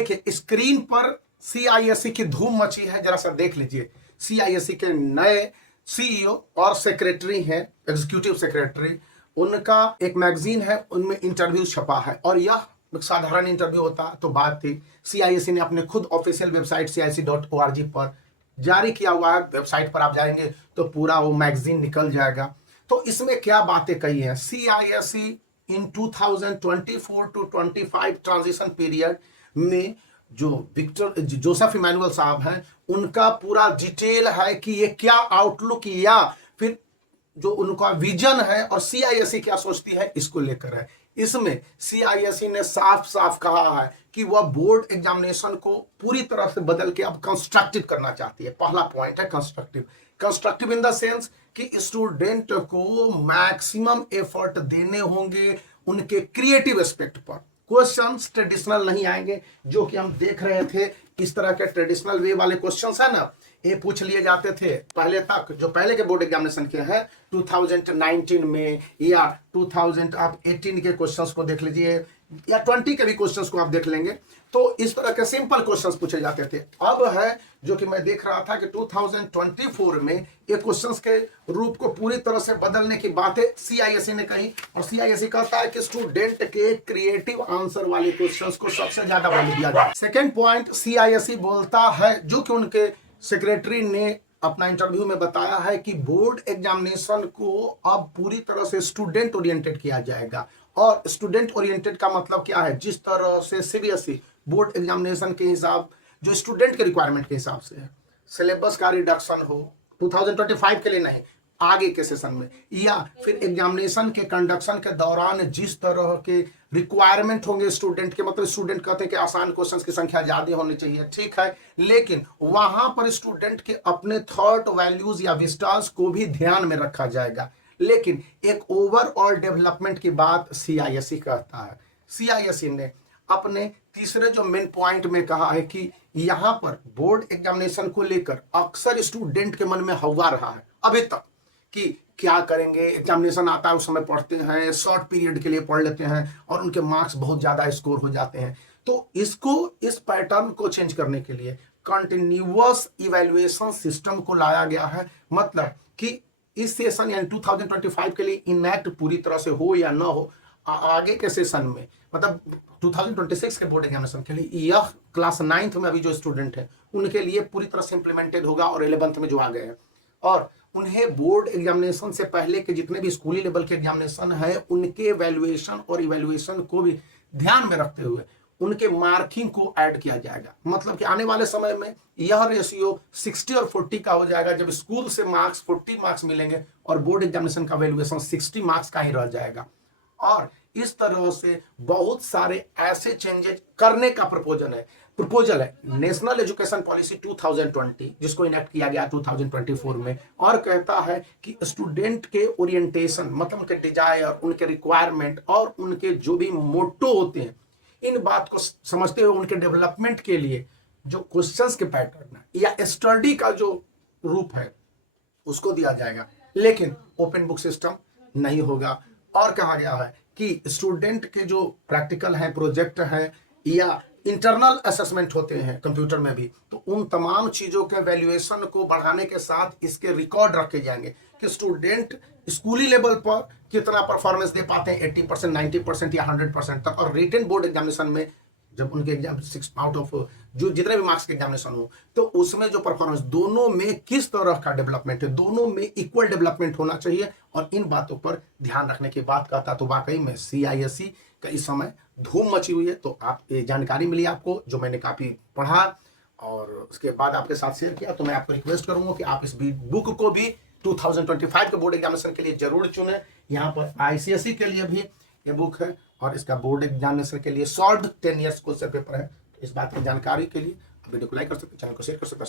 देखिए स्क्रीन पर सीआईएससी की धूम मची है, जरा सा देख लीजिए। सीआईएससी के नए सीईओ और सेक्रेटरी हैं, एग्जीक्यूटिव सेक्रेटरी, उनका एक मैगजीन है, उनमें इंटरव्यू छपा है और यह एक साधारण इंटरव्यू होता तो बात थी। सीआईएससी ने अपने खुद ऑफिशियल वेबसाइट cic.org पर जारी किया हुआ है। वेबसाइट पर आप जाएंगे तो पूरा वो मैगजीन निकल जाएगा। तो इसमें क्या बातें कही हैं, CISC in 2024 to 25 transition period में जो विक्टर जोसेफ इमैनुअल साहब हैं, उनका पूरा डिटेल है कि ये क्या आउटलुक या फिर जो उनका विजन है और सीआईएससी क्या सोचती है इसको लेकर है। इसमें सीआईएससी ने साफ साफ कहा है कि वह बोर्ड एग्जामिनेशन को पूरी तरह से बदल के अब कंस्ट्रक्टिव करना चाहती है। पहला पॉइंट है constructive. Constructive in the sense कि स्टूडेंट को मैक्सिमम एफर्ट देने होंगे उनके क्रिएटिव एस्पेक्ट पर। क्वेश्चंस ट्रेडिशनल नहीं आएंगे, जो कि हम देख रहे थे इस तरह के ट्रेडिशनल वे वाले क्वेश्चंस है ना, ये पूछ लिए जाते थे पहले तक, जो पहले के बोर्ड एग्जामिनेशन के हैं 2019 में या 2018 के क्वेश्चंस को देख लीजिए या 20 के भी क्वेश्चंस को आप देख लेंगे, तो इस तरह के सिंपल क्वेश्चंस पूछे जाते थे। अब है जो कि मैं देख रहा था कि 2024 में ये क्वेश्चंस के रूप को पूरी तरह से बदलने की बातें सीआईएससी ने कही और सीआईएससी कहता है कि स्टूडेंट के क्रिएटिव आंसर वाले क्वेश्चंस को सबसे ज्यादा वैल्यू दिया जाए। सेकेंड पॉइंट सीआईएससी बोलता है, जो कि उनके सेक्रेटरी ने अपना इंटरव्यू में बताया है, कि बोर्ड एग्जामिनेशन को अब पूरी तरह से स्टूडेंट ओरिएंटेड किया जाएगा। और स्टूडेंट ओरिएंटेड का मतलब क्या है, जिस तरह से सीबीएसई बोर्ड एग्जामिनेशन के हिसाब जो स्टूडेंट के रिक्वायरमेंट के हिसाब से है, सिलेबस का रिडक्शन हो 2025 के लिए नहीं, आगे के सेशन में, या फिर एग्जामिनेशन के कंडक्शन के दौरान जिस तरह के रिक्वायरमेंट होंगे स्टूडेंट के, मतलब स्टूडेंट कहते हैं कि आसान क्वेश्चंस की संख्या ज्यादा होनी चाहिए, ठीक है, लेकिन वहां पर स्टूडेंट के अपने थॉट वैल्यूज या विस्टार्स को भी ध्यान में रखा जाएगा। लेकिन एक ओवरऑल डेवलपमेंट की बात सीआईएससी कहता है। सीआईएससी ने अपने तीसरे जो मेन पॉइंट में कहा है कि यहां पर बोर्ड एग्जामिनेशन को लेकर अक्सर स्टूडेंट के मन में हवा रहा है अभी तक कि क्या करेंगे, एग्जामिनेशन आता है उस समय पढ़ते हैं, शॉर्ट पीरियड के लिए पढ़ लेते हैं और उनके मार्क्स बहुत ज्यादा स्कोर हो जाते हैं। तो इस पैटर्न को चेंज करने के लिए कंटिन्यूअस इवैल्यूएशन सिस्टम को लाया गया है। मतलब कि इस सेशन यानी 2025 के लिए इनैक्ट पूरी तरह से हो या ना हो, आगे के सेशन में, मतलब 2026 के बोर्ड एग्जामिनेशन के लिए यह क्लास 9th में अभी जो स्टूडेंट है उनके लिए पूरी तरह से इंप्लीमेंटेड होगा और 11th में जो आ गए हैं, और उन्हें बोर्ड एग्जामिनेशन से पहले के जितने भी स्कूली लेवल के एग्जामिनेशन है उनके वैल्यूएशन और इवैल्यूएशन को भी ध्यान में रखते हुए उनके मार्किंग को ऐड किया जाएगा। मतलब कि आने वाले समय में यह रेशियो 60 और 40 का हो जाएगा, जब स्कूल से मार्क्स 40 मार्क्स मिलेंगे और बोर्ड एग्जामिनेशन का वैल्यूएशन 60 मार्क्स का ही रह जाएगा। और इस तरह से बहुत सारे ऐसे चेंजेस करने का प्रपोजल है नेशनल एजुकेशन पॉलिसी 2020, जिसको इनेक्ट किया गया 2024 में, और कहता है कि स्टूडेंट के ओरिएंटेशन, मतलब उनके डिजायर, उनके रिक्वायरमेंट और उनके जो भी मोटो होते हैं, इन बात को समझते हुए उनके डेवलपमेंट के लिए जो क्वेश्चंस के पैटर्न है या स्टडी का जो रूप है उसको दिया जाएगा, लेकिन ओपन बुक सिस्टम नहीं होगा। और कहा गया है कि स्टूडेंट के जो प्रैक्टिकल है, प्रोजेक्ट है या इंटरनल असेसमेंट होते हैं कंप्यूटर में भी, तो उन तमाम चीजों के वैल्यूएशन को बढ़ाने के साथ इसके रिकॉर्ड रखे जाएंगे कि स्टूडेंट स्कूली लेवल पर कितना परफॉर्मेंस दे पाते हैं, 80%, 90% या 100% तक, और रिटन बोर्ड एग्जामिनेशन में जब उनके एग्जाम 6 आउट ऑफ जो जितने भी मार्क्स के एग्जामिनेशन हो, तो उसमें जो परफॉर्मेंस, दोनों में किस तरह का डेवलपमेंट है, दोनों में इक्वल डेवलपमेंट होना चाहिए। और इन बातों पर ध्यान रखने की बात कहता तो वाकई में सीआईएससी का इस समय धूम मची हुई है। तो आप ये जानकारी मिली आपको, जो मैंने काफी पढ़ा और उसके बाद आपके साथ शेयर किया, तो मैं आपको रिक्वेस्ट करूंगा कि आप इस बुक को भी 2025 के बोर्ड एग्जामिनेशन के लिए जरूर चुने। यहाँ पर आईसीएसई के लिए भी ये बुक है और इसका बोर्ड एग्जामिनेशन के लिए सॉल्व्ड 10 ईयर्स क्वेश्चन पेपर है। तो इस बात की जानकारी के लिए वीडियो को लाइक कर सकते हैं, चैनल को शेयर कर सकते हैं।